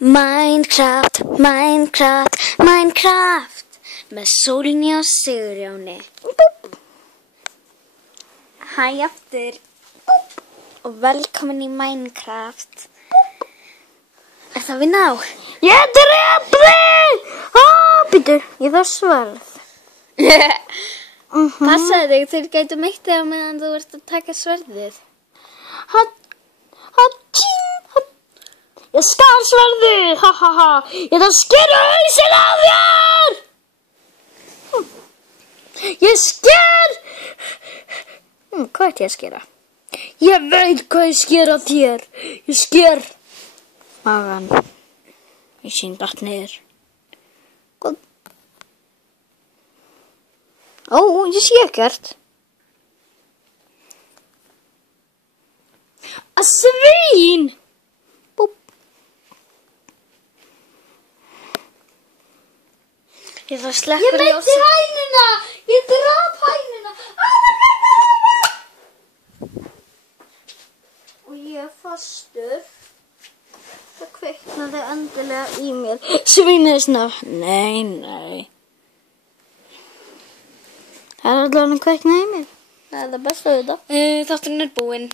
Minecraft, Minecraft, Minecraft með Sólný og Sigurjóni. Hæ aftur og velkomin í Minecraft. Er það vinna á? Ég drepi! Býtu, ég þarf sverð. Passaðu þig, þeir gætu meitt þig á meðan þú ert að taka sverðið. Ég skar sverðið, Ég þarf að skera hausinn af þér! Ég sker! Hvað ert ég að skera? Ég veit hvað ég sker af þér. Ég sker magan. Ég sín dætt niður. Hvað? Ó, ég sé ekkert. Að svín! Ég þarf að slekka Ég veitti hænuna! Ég draf hænuna! Og ég er fastur. Það kveiknaði endilega í mér. Svínið snöf. Nei. Það er allavega að kveiknaði í mér. Það er það besta við þetta. Þátturinn er búinn.